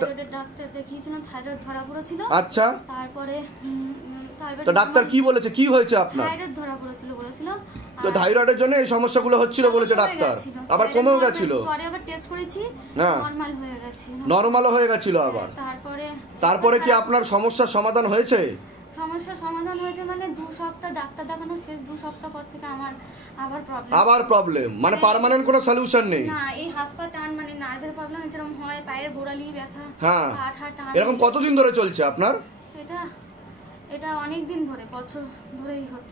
থাইরয়েডের ডাক্তার দেখিয়েছিলাম, থাইরয়েড ধরা পড়েছিল। আচ্ছা, তারপরে তো ডাক্তার কি বলেছে, কি হয়েছে আপনার? থাইরয়েড ধরা বলেছিল। তো থাইরয়েডের জন্য এই সমস্যাগুলো হচ্ছিল বলেছে ডাক্তার, আবার কমেও গেছিল। পরে আবার টেস্ট করেছি, হ্যাঁ, নরমাল হয়ে গেছে। নরমালও হয়ে গেছিল আবার। তারপরে কি আপনার সমস্যার সমাধান হয়েছে? সমস্যার সমাধান হয়েছে মানে 2 সপ্তাহ ডাক্তার দেখানো শেষ, 2 সপ্তাহ পর থেকে আমার আবার প্রবলেম। মানে পার্মানেন্ট কোনো সলিউশন নেই না। এই হাত পা টান মানে নার্ভের প্রবলেম যেরকম হয়, পায়ের গোড়ালি ব্যথা, হ্যাঁ, আঠা টান। এরকম কতদিন ধরে চলছে আপনার? এটা অনেক দিন ধরে,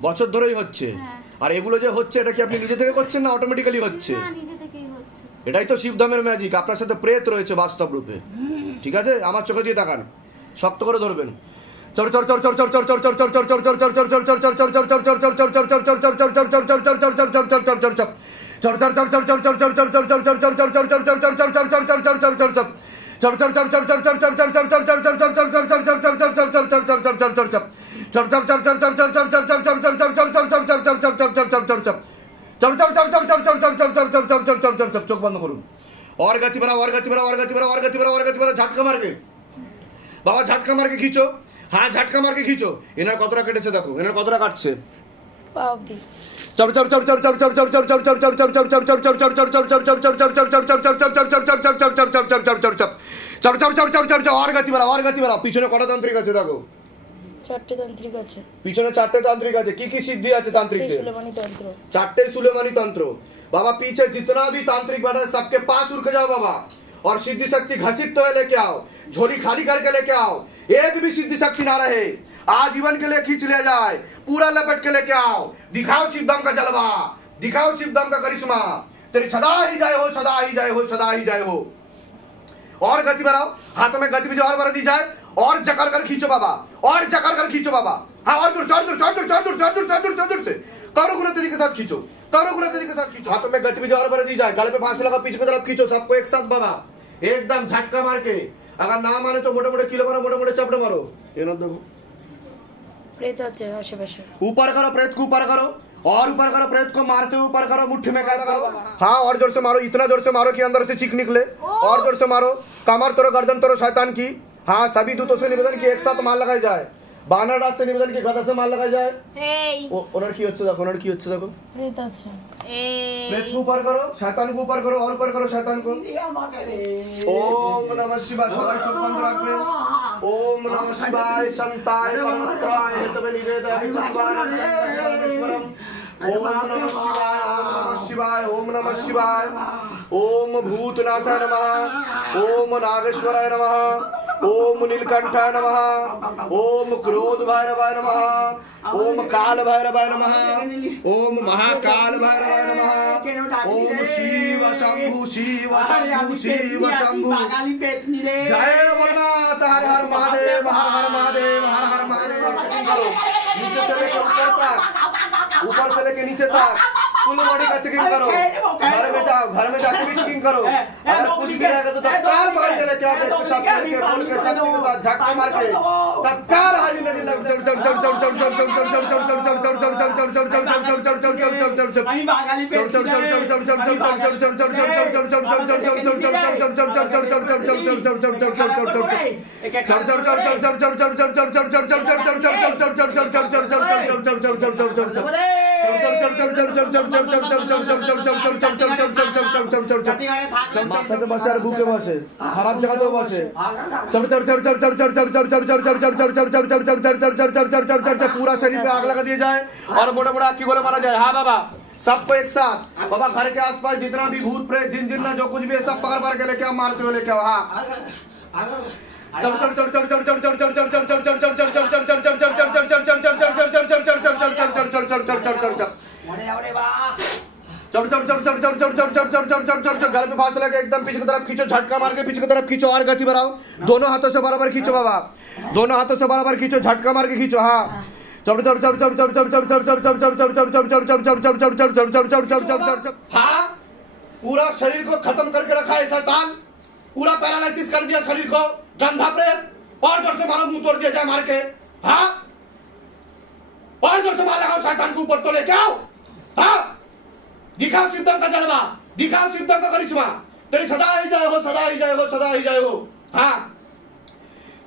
বছর ধরেই হচ্ছে। হ্যাঁ। আর এগুলো যে হচ্ছে, এটা কি আপনি নিজে থেকে করছেন না অটোমেটিক্যালি হচ্ছে? না, নিজে থেকেই হচ্ছে। এটাই তো শিবধামের ম্যাজিক, আপনার সাথে প্রেত রয়েছে বাস্তব রূপে। ঠিক আছে, আমার চোখে দিয়ে তাকান, শক্ত করে ধরবেন। চোখ বন্ধ করুন, और गति बढ़ाओ, और गति बढ़ाओ, और गति बढ़ाओ, और गति बढ़ाओ, और गति बढ़ाओ। झटका मार के बाबा, झटका मार के खींचो। हाँ, झटका मार के खींचो। এনার কতটা কেটেছে দেখো, এনার কতটা কাটছে। और गति बढ़ाओ, और गति बढ़ाओ। পিছনে কটা তান্ত্রিক আছে দেখো? 4টে তান্ত্রিক আছে। পিছনে 4টে तांत्रिक আছে। কি কি সিদ্ধি আছে तांत्रिक? सुलेमानी तंत्र। 4টে सुलेमानी तंत्र। बाबा पीछे जितना भी तांत्रिक बैठा है सबके पास उड़ के जाओ बाबा, और सिद्धि शक्ति घसीट तो लेके आओ, झोली खाली करके लेके आओ। एक भी सिद्धि शक्ति ना रहे, आजीवन के लिए खींच ले जाए, पूरा लपेट के लेके आओ। दिखाओ शिवधाम का जलवा, दिखाओ शिवधाम का करिश्मा। तेरी सदा ही जय हो, सदा ही जय हो, सदा ही जय हो। और गति बढ़ाओ, हाथों में गतिविधि और बढ़ा दी जाए, और जकर कर खींचो बाबा, और जकर कर खींचो बाबा। हाँ, और दूर से करो गुना तेजी के साथ खींचो, करो गुना तेजी के साथ खींचो। हाथों में गतिविधि और बढ़ा दी जाए, गले पे फांसी लगा, पीछे की तरफ खींचो, सबको एक साथ बाबा, एकदम झटका मार के। अगर ना माने तो मोटे मोटे किलो मारो, मोटे मोटे चपड़े मारो। ये ना देखो, प्रेत আছে আশেপাশে। ऊपर करो, प्रेत को ऊपर करो, और ऊपर करो, प्रेत को मारते हुए ऊपर करो, मुट्ठी में कैद करो। हाँ, और जोर से मारो, इतना जोर से मारो कि अंदर से चीख निकले। और जोर से मारो, कमर तोड़ो, गर्दन तोड़ो शैतान की। हाँ, सभी दूतों से निवेदन की एक साथ मार लगाई जाए। बानर रात से निवेदन की गदा से मार लगाई जाए। ओनर की अच्छे देखो, ओनर की अच्छे देखो। प्रेत আছে। प्रेत को ऊपर करो, शैतान को ऊपर करो, और ऊपर करो शैतान को। ओम नमः शिवाय। सबाई चुप बंद रखो। ओम नमः शिवाय, संताय परमत्राय हेतवे निवेदयामि चत्वारं। ओम नमः शिवाय, ओम नमः शिवाय, ओम नमः शिवाय। ओम भूतनाथाय नमः, ओम नागेश्वराय नमः, ओम नीलकंठाय नमः, ओम क्रोध भैरवाय नमः, ओम काल भैरवाय नमः, ओम महाकाल भैरवाय नमः, ओम शिव शंभु, शिव शंभु, शिव शंभु। जय भोलेनाथ, हर हर महादेव, हर हर महादेव, हर हर महादेव। करो, नीचे से लेकर ऊपर तक, ऊपर से लेके नीचे तक फुल बॉडी का चेकिंग करो। घर में जाओ, घर में जाके भी चेकिंग करो। अगर कुछ भी रहेगा तो तत्काल पकड़ के लेके आओ, इसके साथ लेके बोल के शक्ति के साथ झटका मार के तत्काल हाजिर नहीं लग। মাথাতে বসে আর বুকে বসে, খারাপ জায়গাতেও বসে। पूरा शरीर पे आग लगा दिया जाए और मोटा मोटा आग की गोले मारा जाए। हाँ बाबा, सबको एक साथ बाबा, घर के आसपास जितना भी भूत प्रेत जिन जिन्ना जो कुछ भी है सब पकड़ पकड़ के लेके आओ, मारते हुए लेके आओ। हाँ, गले पे फांस लगे, एकदम पीछे की तरफ खींचो, झटका मार के पीछे की तरफ खींचो, और गति बढ़ाओ। दोनों हाथों से बराबर खींचो बाबा, दोनों हाथों से बराबर खींचो, झटका मार के खींचो। हाँ, हाँ, पूरा शरीर को खत्म करके रखा है शैतान, पूरा पैरालिसिस कर दिया शरीर को, गंधा प्रेत। और जोर से मारो, मुंह तोड़ दिया जाए मार के। हाँ, और जोर से मार लगाओ, शैतान को ऊपर तो लेके आओ। हाँ, दिखाओ शिवधाम का जलवा, दिखाओ शिवधाम का करिश्मा। तेरी सदा ही जय हो, सदा ही जय हो, सदा ही जय हो। हाँ,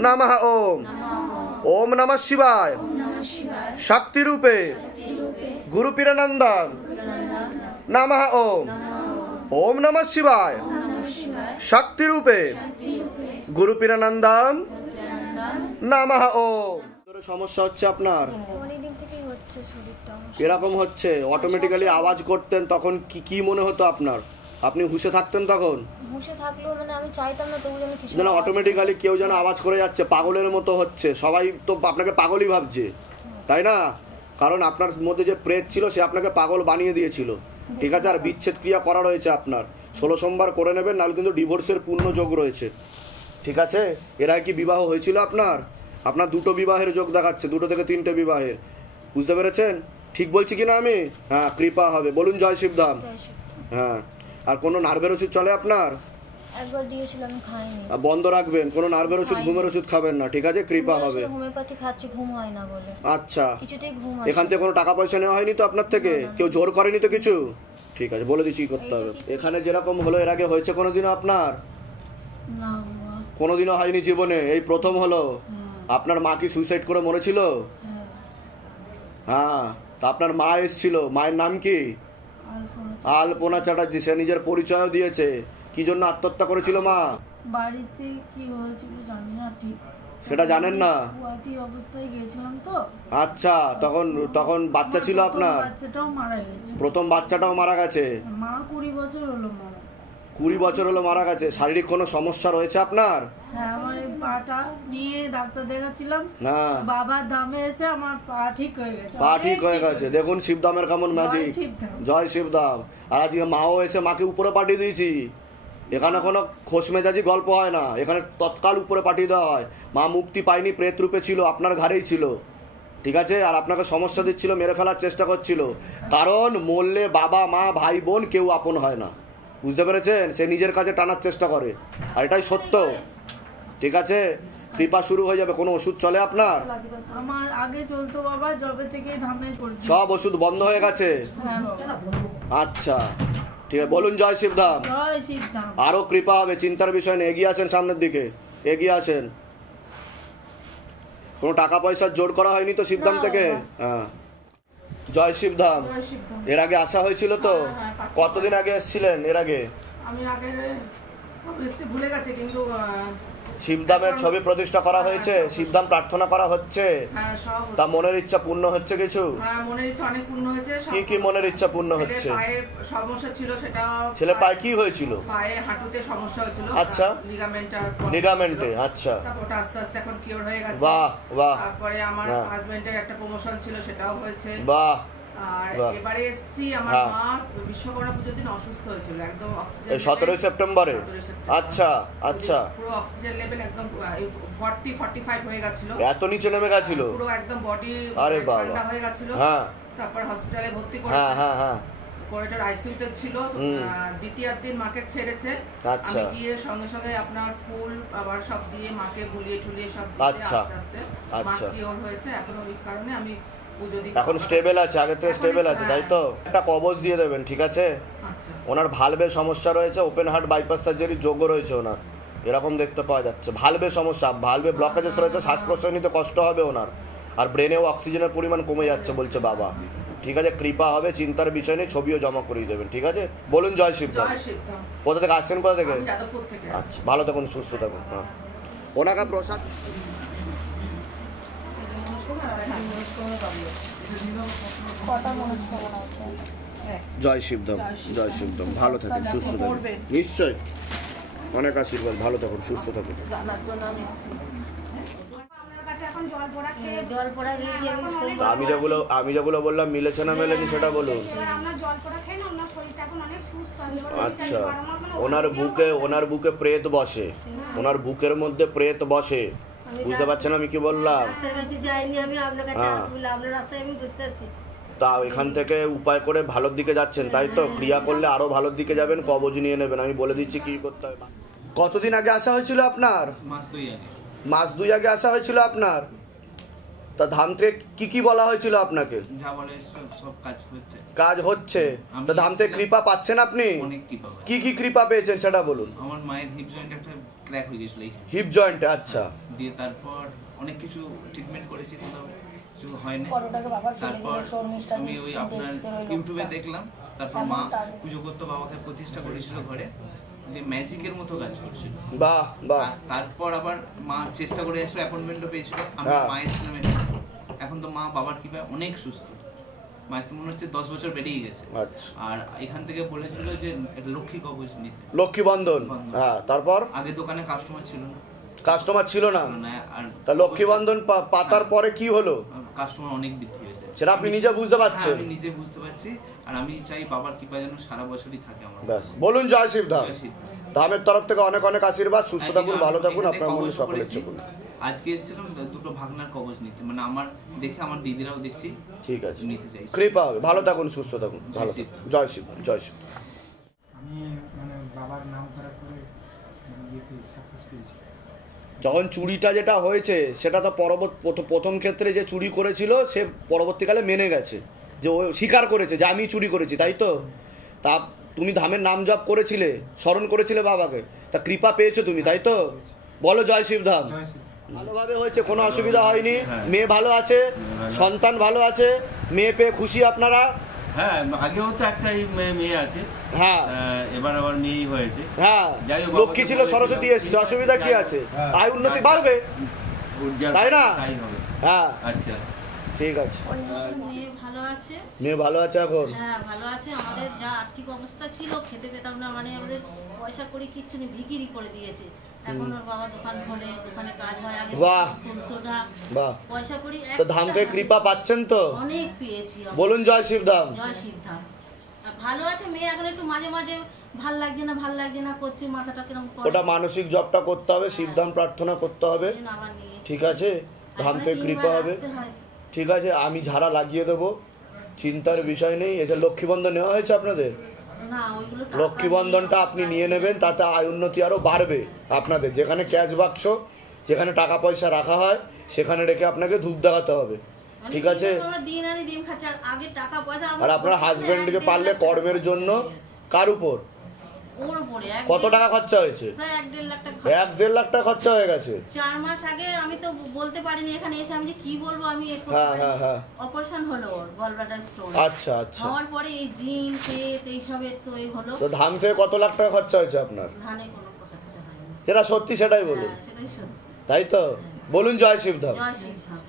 नमः ओम ओम नमः शिवाय शक्ति रूपे गुरु पीरानंदम नमः ओम नमः शिवाय शक्ति रूपे गुरु पीरानंदम नमः ओम। সমস্যা হচ্ছে আপনার অনেকদিন থেকেই হচ্ছে শরীরটা এরকম হচ্ছে অটোমেটিক্যালি আওয়াজ করতেন তখন কি কি মনে হতো আপনার? আপনি হুঁশে থাকতেন তখন? হুঁশে থাকলেও মানে আমি চাইতাম না, তবু আমি কিছু যেন অটোমেটিক্যালি কেউ যেন আওয়াজ করে যাচ্ছে, পাগলের মতো হচ্ছে, সবাই তো আপনাকে পাগলই ভাবছে, তাই না? কারণ আপনার মধ্যে যে প্রেত ছিল সে আপনাকে পাগল বানিয়ে দিয়েছিল, ঠিক আছে? আর বিচ্ছেদ ক্রিয়া করা রয়েছে আপনার, 16 সোমবার করে নেবেন, নাহলে কিন্তু ডিভোর্সের পূর্ণ যোগ রয়েছে, ঠিক আছে? এর আগে কি বিবাহ হয়েছিল আপনার? আপনার 2টো বিবাহের যোগ দেখাচ্ছে, 2 থেকে 3টে বিবাহের, বুঝতে পেরেছেন? ঠিক বলছি কি না আমি? হ্যাঁ, কৃপা হবে, বলুন জয় শিবধাম। হ্যাঁ, আর কোনো নার্ভের ওষুধ চলে আপনার? একবার দিয়েছিলাম, আমি খাইনি। বন্ধ রাখবেন, কোনো নার্ভের ওষুধ, ঘুমের ওষুধ খাবেন না, ঠিক আছে? কৃপা হবে। হোমিওপ্যাথি খাচ্ছি, ঘুম হয় না বলে। আচ্ছা, কিছুতেই ঘুম হয়। এখান থেকে কোনো টাকা পয়সা নেওয়া হয়নি তো আপনার থেকে? কেউ জোর করেনি তো কিছু? ঠিক আছে, বলে দিচ্ছি কি করতে হবে। এখানে যেরকম হলো এর আগে হয়েছে কোনোদিনও আপনার? না, কোনোদিনও হয়নি জীবনে, এই প্রথম হলো। আপনার মা কি সুইসাইড করে মরেছিল? হ্যাঁ, তা আপনার মা এসেছিল, মায়ের নাম কি? আলপনা চ্যাটার্জি। সে নিজের পরিচয় দিয়েছে। কি জন্য আত্মহত্যা করেছিল মা? বাড়িতে কি হয়েছিল জানি না ঠিক, সেটা জানেন না? কুয়াতি অবস্থায় গিয়েছিলাম তো। আচ্ছা, তখন বাচ্চা ছিল আপনার? বাচ্চাটাও মারা গেছে। প্রথম বাচ্চাটাও মারা গেছে? মা 20 বছর হলো মারা। 20 বছর হলো মারা গেছে। শারীরিক কোনো সমস্যা রয়েছে আপনার? হ্যাঁ, আমার এই পাটা নিয়ে ডাক্তার দেখাচ্ছিলাম, হ্যাঁ, বাবার দামে এসে আমার পা ঠিক হয়ে গেছে। পা ঠিক হয়ে গেছে। দেখুন শিবধামের কেমন ম্যাজিক। জয় শিবধাম। আর আজকে মাও এসে মাকে উপরে পাঠিয়ে দিয়েছি। এখানে কোনো খোশ মেজাজি গল্প হয় না, এখানে তৎকাল উপরে পাঠিয়ে দেওয়া হয়। মা মুক্তি পায়নি, প্রেত রূপে ছিল, আপনার ঘাড়েই ছিল, ঠিক আছে? আর আপনাকে সমস্যা দিচ্ছিল, মেরে ফেলার চেষ্টা করছিল। কারণ মরলে বাবা মা ভাই বোন কেউ আপন হয় না, বুঝতে পেরেছেন? সে নিজের কাছে টানার চেষ্টা করে, আর এটাই সত্য, ঠিক আছে? কৃপা শুরু হয়ে যাবে। কোনো ওষুধ চলে আপনার? আমার আগে চলতো বাবা, যবে থেকে ধামে চলছে। সব ওষুধ বন্ধ হয়ে গেছে? আচ্ছা, ঠিক আছে, বলুন জয় শিবধাম। জয় শিবধাম। আরো কৃপা হবে, চিন্তার বিষয় নেই। এগিয়ে আসেন, সামনের দিকে এগিয়ে আসেন। কোনো টাকা পয়সার জোর করা হয়নি তো শিবধাম থেকে? হ্যাঁ, জয় শিবধাম। এর আগে আসা হয়েছিল তো? কতদিন আগে এসেছিলেন এর আগে? আমি আগে এসে ভুলে গেছে, কিন্তু শিবধামের ছবি প্রতিষ্ঠা করা হয়েছে, শিবধাম প্রার্থনা করা হচ্ছে, হ্যাঁ সব তা মনের ইচ্ছা পূর্ণ হচ্ছে কিছু? হ্যাঁ, মনের ইচ্ছা অনেক পূর্ণ হয়েছে। কি কি মনের ইচ্ছা পূর্ণ হচ্ছে? পায়ের সমস্যা ছিল, সেটা ছেলে পায়ে কি হয়েছিল? পায়ে হাঁটুতে সমস্যা হয়েছিল। আচ্ছা, লিগামেন্টে। আচ্ছা, ওটা আস্তে আস্তে এখন কিওর হয়ে গেছে। বাহ বাহ। তারপরে আমার হাজবেন্ডের একটা প্রমোশন ছিল, সেটাও হয়েছে। বাহ। আর এবারে এসেছি, আমার মা বিশ্বকর্মা পুজোর দিন অসুস্থ হয়েছিল, একদম অক্সিজেন। 17 সেপ্টেম্বরে? আচ্ছা আচ্ছা। পুরো অক্সিজেন লেভেল একদম 40-45 হয়ে গেছিল। এত নিচে নেমে গেছিল? পুরো একদম বডি ঠান্ডা হয়ে গেছিল। হ্যাঁ, তারপর হসপিটালে ভর্তি হ্যাঁ করেছে। হ্যাঁ হ্যাঁ, করিডোর আইসিইউতে ছিল। দ্বিতীয় দিন মাকে ছেড়েছে। আচ্ছা, আমি গিয়ে সঙ্গে সঙ্গে আপনার ফুল আবার সব দিয়ে মাকে ভুলিয়ে ঠুলিয়ে সব দিয়ে আচ্ছা আস্তে আস্তে আচ্ছা, মা কিওর হয়েছে। এখন ওই কারণে আমি পুজো দিতে এখন স্টেবল আছে, আগে থেকে স্টেবল আছে, তাই তো? একটা কবজ দিয়ে দেবেন, ঠিক আছে? আচ্ছা, ওনার ভালভের সমস্যা রয়েছে, ওপেন হার্ট বাইপাস সার্জারি যোগ্য রয়েছে ওনার, এরকম দেখতে পাওয়া যাচ্ছে। ভালভের সমস্যা, ভালভে ব্লকেজেস রয়েছে, শ্বাস প্রশ্বাস নিতে কষ্ট হবে ওনার, আর ব্রেনেও অক্সিজেনের পরিমাণ কমে যাচ্ছে বলছে বাবা, ঠিক আছে? কৃপা হবে, চিন্তার বিষয় নেই, ছবিও জমা করিয়ে দেবেন, ঠিক আছে? বলুন জয় শিবধাম। জয় শিবধাম। কোথা থেকে আসছেন? কোথা থেকে? আমি যাদবপুর থেকে আসছি। আচ্ছা, ভালো থাকুন, সুস্থ থাকুন। হ্যাঁ, ওনাকে প্রসাদ। জয় শিবধাম, জয় শিবধাম। ভালো থাকুন, সুস্থ থাকুন, নিশ্চয় অনেক আশীর্বাদ। ভালো থাকুন, সুস্থ থাকুন। আমি যেগুলো বললাম মিলেছে না মেলেনি সেটা বলুন। আচ্ছা, ওনার বুকে প্রেত বসে, ওনার বুকের মধ্যে প্রেত বসে, বুঝতে পারছেন আমি কি বললাম? তা এখান থেকে উপায় করে ভালোর দিকে যাচ্ছেন, তাই তো? ক্রিয়া করলে আরো ভালোর দিকে যাবেন, কবজ নিয়ে নেবেন। আমি বলে দিচ্ছি কি করতে হবে। কতদিন আগে আসা হয়েছিল আপনার? মাস 2 আগে। মাস 2 আগে আসা হয়েছিল আপনার? তা ধাম থেকে কি বলা হয়েছিল আপনাকে? যা বলে সব কাজ হচ্ছে। তো ধাম থেকে কৃপা পাচ্ছেন আপনি? অনেক কৃপা। কি কৃপা পেয়েছেন সেটা বলুন। আমার মায়ের হিপ জয়েন্ট একটা ক্র্যাক হয়ে গেছিল, হিপ জয়েন্টে। আচ্ছা। দিয়ে তারপর অনেক কিছু ট্রিটমেন্ট করেছি, কোথাও কিছু হয়নি। তারপর আমি ওই আপনার ইউটিউবে দেখলাম, তারপর মা পুজো করতে বাবাকে প্রতিষ্ঠা করেছিল ঘরে, যে ম্যাজিকের মতো কাজ করছিল। বাহ বাহ। তারপর আবার মা চেষ্টা করে এসে অ্যাপয়েন্টমেন্টও পেয়েছিল, আমি মায়ের ছিলাম। এখন তো মা বাবার কৃপায় অনেক সুস্থ, মায়ের তো মনে হচ্ছে 10 বছর বেরিয়ে গেছে। আর এখান থেকে বলেছিল যে লক্ষ্মী কবচ নিতে, লক্ষ্মী বন্ধন। হ্যাঁ, তারপর আগে দোকানে কাস্টমার ছিল না। আর তা লক্ষ্মী বন্ধন পাতার পরে কি হলো? কাস্টমার অনেক বৃদ্ধি হয়েছে। সেটা আপনি নিজে বুঝতে পারছেন? আমি নিজে বুঝতে পারছি, আর আমি চাই বাবার কৃপা যেন সারা বছরই থাকে আমার। ব্যাস বলুন জয় শিব ধাম। ধামের তরফ থেকে অনেক অনেক আশীর্বাদ, সুস্থ থাকুন, ভালো থাকুন, আপনার মনে সকলের ইচ্ছে করুন। আজকে এসেছিলাম দুটো ভাগনার কবচ নিতে, মানে আমার দেখে আমার দিদিরাও দেখছি। ঠিক আছে, নিতে চাই। কৃপা হবে, ভালো থাকুন, সুস্থ থাকুন, ভালো থাকুন। জয় শিব, জয় শিব। আমি মানে বাবার নাম খারাপ করে সাকসেস পেয়েছি। যখন চুরিটা যেটা হয়েছে সেটা তো প্রথম ক্ষেত্রে যে চুরি করেছিল সে পরবর্তীকালে মেনে গেছে, যে ও স্বীকার করেছে যে আমি চুরি করেছি, তাই তো? তা তুমি ধামের নাম জপ করেছিলে, স্মরণ করেছিলে বাবাকে, তা কৃপা পেয়েছো তুমি, তাই তো? বলো জয় শিবধাম। ভালোভাবে হয়েছে, কোনো অসুবিধা হয়নি, মেয়ে ভালো আছে, সন্তান ভালো আছে, মেয়ে পেয়ে খুশি আপনারা? হ্যাঁ, আগেও তো একটাই মেয়ে আছে। হ্যাঁ, এবার আবার মেয়েই হয়েছে। হ্যাঁ, লক্ষ্মী ছিল, সরস্বতী এসেছে, অসুবিধা কি আছে? আয় উন্নতি বাড়বে, তাই না? হ্যাঁ, আচ্ছা, ঠিক আছে। মেয়ে ভালো আছে, মেয়ে ভালো আছে এখন? হ্যাঁ ভালো আছে। আমাদের যা আর্থিক অবস্থা ছিল, খেতে পেতাম না, মানে আমাদের পয়সা করে কিচ্ছু নেই, বিক্রি করে দিয়েছে। এখন ওর বাবা দোকান খোলে, দোকানে কাজ হয়। আগে বাহ, পয়সা করি। তো ধাম থেকে কৃপা পাচ্ছেন তো? অনেক পেয়েছি। বলুন জয় শিবধাম। জয় শিবধাম। ভালো আছে মেয়ে, এখন একটু মাঝে মাঝে ভাল লাগছে না করছে, মাথাটা কিরকম করে। ওটা মানসিক জপটা করতে হবে, শিবধাম প্রার্থনা করতে হবে, ঠিক আছে? ধাম থেকে কৃপা হবে, ঠিক আছে? আমি ঝাড়া লাগিয়ে দেবো, চিন্তার বিষয় নেই। এটা লক্ষ্মীবন্ধন নেওয়া হয়েছে আপনাদের? লক্ষ্মীবন্ধনটা আপনি নিয়ে নেবেন, তাতে আয় উন্নতি আরও বাড়বে আপনাদের। যেখানে ক্যাশ বাক্স, যেখানে টাকা পয়সা রাখা হয়, সেখানে রেখে আপনাকে ধূপ দেখাতে হবে, ঠিক আছে? আর আপনার হাজবেন্ডকে পারলে কর্মের জন্য কার উপর কত টাকা খরচা হয়েছে? 1-1.5 লাখ টাকা খরচা হয়ে গেছে। 4 মাস আগে আমি তো বলতে পারিনি, এখানে এসে আমি যে কি বলবো, আমি অপারেশন হলো গলব্লাডার স্টোন। আচ্ছা আচ্ছা। হওয়ার পরে এই জিন পেট এই সবের তো এই হলো। তো ধান থেকে কত লাখ টাকা খরচা হয়েছে আপনার? ধানে কোনো খরচা হয়নি। যেটা সত্যি সেটাই বলুন, সেটাই সত্যি, তাই তো? বলুন জয় শিবধাম। জয় শিবধাম।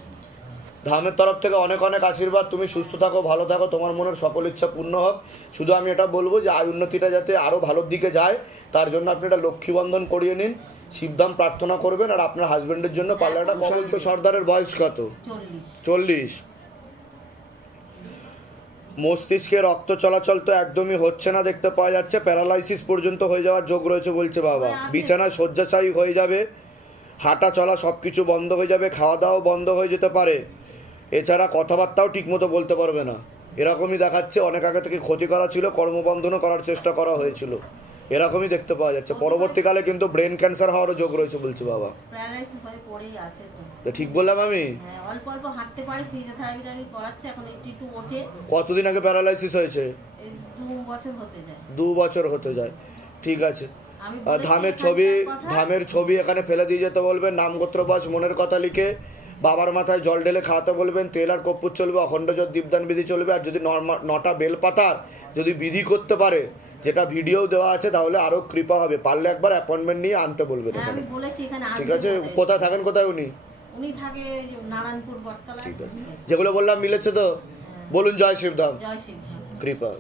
ধামের তরফ থেকে অনেক অনেক আশীর্বাদ, তুমি সুস্থ থাকো, ভালো থাকো, তোমার মনের সকল ইচ্ছা পূর্ণ হোক। শুধু আমি এটা বলবো যে আয় উন্নতিটা যাতে আরও ভালোর দিকে যায়, তার জন্য আপনি একটা লক্ষ্মী বন্ধন করিয়ে নিন, শিবধাম প্রার্থনা করবেন। আর আপনার হাজবেন্ডের জন্য পারলে একটা কুশল সর্দারের বয়স কত? 40। মস্তিষ্কে রক্ত চলাচল তো একদমই হচ্ছে না, দেখতে পাওয়া যাচ্ছে, প্যারালাইসিস পর্যন্ত হয়ে যাওয়ার যোগ রয়েছে বলছে বাবা। বিছানায় শয্যাশায়ী হয়ে যাবে, হাঁটা চলা সব কিছু বন্ধ হয়ে যাবে, খাওয়া দাওয়াও বন্ধ হয়ে যেতে পারে, এছাড়া কথাবার্তাও ঠিকমতো বলতে পারবে না, এরকমই দেখাচ্ছে। অনেক আগে থেকে ক্ষতি করা ছিল, কর্মবন্ধনও করার চেষ্টা করা হয়েছিল, এরকমই দেখতে পাওয়া যাচ্ছে। পরবর্তীকালে কিন্তু ব্রেন ক্যান্সার হওয়ারও যোগ রয়েছে বলছে বাবা। ঠিক বললাম আমি? কতদিন আগে প্যারালাইসিস হয়েছে? 2 বছর হতে যায়, ঠিক আছে। ধামের ছবি এখানে ফেলে দিয়ে যেতে বলবেন, নামগোত্র বাস মনের কথা লিখে বাবার মাথায় জল ঢেলে খাওয়াতে বলবেন, তেল আর কর্পূর চলবে, অখণ্ড জল দীপদান বিধি চলবে। আর যদি 9টা বেলপাতার যদি বিধি করতে পারে, যেটা ভিডিও দেওয়া আছে, তাহলে আরো কৃপা হবে। পারলে একবার অ্যাপয়েন্টমেন্ট নিয়ে আনতে বলবেন এখানে, ঠিক আছে? কোথায় থাকেন, কোথায় উনি? ঠিক আছে, যেগুলো বললাম মিলেছে তো? বলুন জয় শিবধাম, কৃপা।